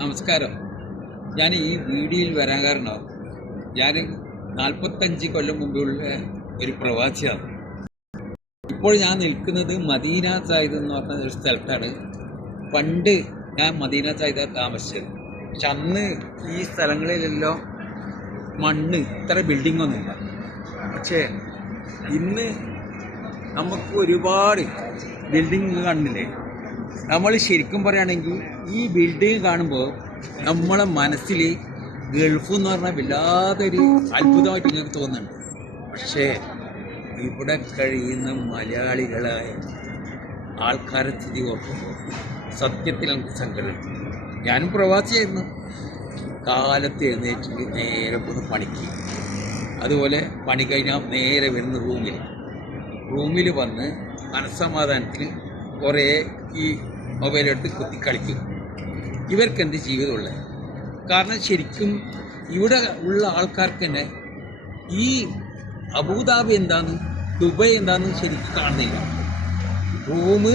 നമസ്കാരം. ഞാൻ ഈ വീഡിയോയിൽ വരാൻ കാരണം ഞാൻ നാൽപ്പത്തഞ്ച് കൊല്ലം മുമ്പുള്ള ഒരു പ്രവാസിയാണ്. ഇപ്പോൾ ഞാൻ നിൽക്കുന്നത് മദീന സായിദ് എന്ന് പറഞ്ഞ ഒരു സ്ഥലത്താണ്. പണ്ട് ഞാൻ മദീന സായിദ താമസിച്ചത്. പക്ഷെ അന്ന് ഈ സ്ഥലങ്ങളിലെല്ലാം മണ്ണ് ഇത്ര ബിൽഡിംഗ് ഒന്നുമില്ല പക്ഷേ ഇന്ന് നമുക്ക് ഒരുപാട് ബിൽഡിംഗ് കണ്ടില്ലേ? നമ്മൾ ശരിക്കും പറയുകയാണെങ്കിൽ ഈ ബിൽഡിംഗ് കാണുമ്പോൾ നമ്മളെ മനസ്സിൽ ഗൾഫ് എന്ന് പറഞ്ഞാൽ വല്ലാതൊരു അത്ഭുതമായിട്ട് നിങ്ങൾക്ക് തോന്നുന്നുണ്ട്. പക്ഷേ ഇവിടെ കഴിയുന്ന മലയാളികളായ ആൾക്കാരെ സ്ഥിതി ഓർക്കുമ്പോൾ സത്യത്തിൽ നമുക്ക് സങ്കടം ഞാനും പ്രവാസിയായിരുന്നു. കാലത്ത് എഴുന്നേറ്റ് നേരെ പോകുന്ന പണിക്ക്. അതുപോലെ പണി കഴിഞ്ഞാൽ നേരെ വരുന്ന റൂമിൽ റൂമിൽ വന്ന് മനസ്സമാധാനത്തിന് കുറേ ഈ മൊബൈലെടുത്ത് കുത്തി കളിക്കും ഇവർക്ക് എന്ത് ജീവിതമുള്ളത് കാരണം ശരിക്കും ഇവിടെ ഉള്ള ആൾക്കാർക്ക് തന്നെ ഈ അബുദാബി എന്താന്ന് ദുബായ് എന്താന്ന് ശരിക്കും കാണുന്നില്ല. റൂമ്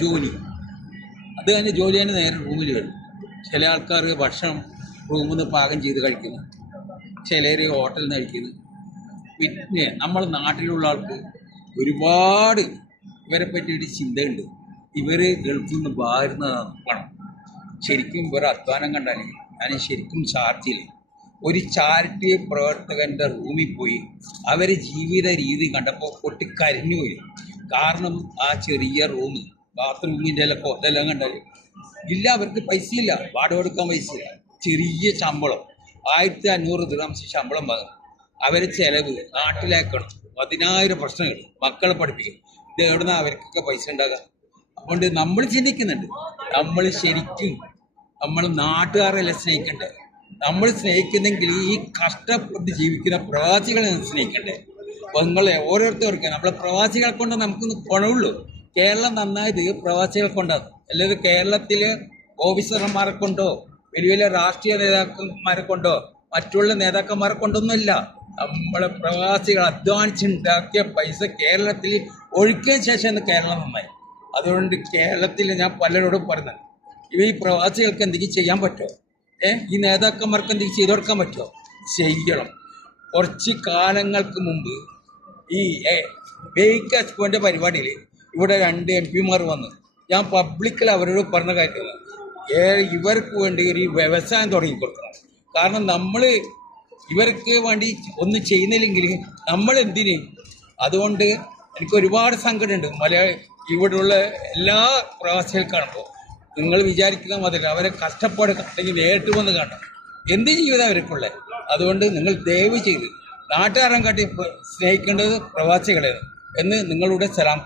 ജോലി. അത് തന്നെ ജോലി തന്നെ നേരെ റൂമിൽ വരും ചില ആൾക്കാർ ഭക്ഷണം റൂമിൽ നിന്ന് പാകം ചെയ്ത് കഴിക്കുന്നു. ചിലർ ഹോട്ടലിൽ നിന്ന് കഴിക്കുന്നു. പിന്നെ നമ്മൾ നാട്ടിലുള്ള ആൾക്ക് ഒരുപാട് ഇവരെ പറ്റി ഒരു ചിന്തയുണ്ട്. ഇവർ ഗൾഫിൽ നിന്ന് വാരുന്നതാണ് പണം. ശരിക്കും ഇവർ അധ്വാനം കണ്ടാൽ ഞാൻ ശരിക്കും ചാർജില്ല ഒരു ചാരിറ്റി പ്രവർത്തകന്റെ റൂമിൽ പോയി അവരെ ജീവിത രീതി കണ്ടപ്പോൾ പൊട്ടി കരിഞ്ഞുപോയി കാരണം ആ ചെറിയ റൂം ബാത്റൂമിന്റെ എല്ലാം ഇതെല്ലാം കണ്ടാൽ ഇല്ല അവർക്ക് പൈസ ഇല്ല വാടക പൈസ ഇല്ല ചെറിയ ശമ്പളം. ആയിരത്തി അഞ്ഞൂറ് ദിനാംശ ശമ്പളം വാങ്ങും. അവരെ ചെലവ് നാട്ടിലേക്കണം പതിനായിരം പ്രശ്നങ്ങൾ മക്കളെ പഠിപ്പിക്കും. ഇത് എവിടുന്ന അവർക്കൊക്കെ പൈസ ഉണ്ടാകാം അതുകൊണ്ട് നമ്മൾ ചിന്തിക്കുന്നുണ്ട്. നമ്മൾ ശരിക്കും നമ്മൾ നാട്ടുകാരെല്ലാം സ്നേഹിക്കണ്ടേ? നമ്മൾ സ്നേഹിക്കുന്നെങ്കിൽ ഈ കഷ്ടപ്പെട്ട് ജീവിക്കുന്ന പ്രവാസികളെ സ്നേഹിക്കണ്ടേ? അപ്പോൾ നിങ്ങളെ ഓരോരുത്തർക്കും നമ്മളെ പ്രവാസികളെ കൊണ്ട് നമുക്കൊന്ന് ഗുണമുള്ളൂ കേരളം നന്നായത് പ്രവാസികളെ കൊണ്ടാണ്. അല്ലാതെ കേരളത്തിലെ ഓഫീസർമാരെ കൊണ്ടോ വലിയ വലിയ രാഷ്ട്രീയ നേതാക്കന്മാരെ കൊണ്ടോ മറ്റുള്ള നേതാക്കന്മാരെ കൊണ്ടൊന്നുമില്ല. നമ്മളെ പ്രവാസികൾ അധ്വാനിച്ചുണ്ടാക്കിയ പൈസ കേരളത്തിൽ ഒഴുക്കിയ ശേഷം കേരളം നന്നായി. അതുകൊണ്ട് കേരളത്തിൽ ഞാൻ പലരോടും പറഞ്ഞത് ഇവ ഈ പ്രവാസികൾക്ക് എന്തെങ്കിലും ചെയ്യാൻ പറ്റുമോ? ഏ? ഈ നേതാക്കന്മാർക്ക് എന്തെങ്കിലും ചെയ്തു കൊടുക്കാൻ പറ്റുമോ? ചെയ്യണം. കുറച്ച് കാലങ്ങൾക്ക് മുമ്പ് ഈ ബേക്ക് എക്സ്പോന്റെ പരിപാടിയിൽ ഇവിടെ രണ്ട് എം പിമാർ വന്ന്. ഞാൻ പബ്ലിക്കിൽ അവരോട് പറഞ്ഞ ഏ ഇവർക്ക് വേണ്ടി ഒരു വ്യവസായം തുടങ്ങി കൊടുക്കണം. കാരണം നമ്മൾ ഇവർക്ക് വേണ്ടി ഒന്നും ചെയ്യുന്നില്ലെങ്കിൽ നമ്മൾ എന്തിന് അതുകൊണ്ട് എനിക്ക് ഒരുപാട് സങ്കടമുണ്ട്. മലയാളി ഇവിടെയുള്ള എല്ലാ പ്രവാസികൾ നിങ്ങൾ വിചാരിക്കുന്ന മാതിരി അവരെ കഷ്ടപ്പാട് അല്ലെങ്കിൽ നേരിട്ട് വന്ന് കാണണം. എന്ത് ജീവിതം അവർക്കുള്ളത് അതുകൊണ്ട് നിങ്ങൾ ദയവ് ചെയ്ത് നാട്ടുകാരൻ കാട്ടി സ്നേഹിക്കേണ്ടത് പ്രവാസികളെ എന്ന് നിങ്ങളുടെ സലാം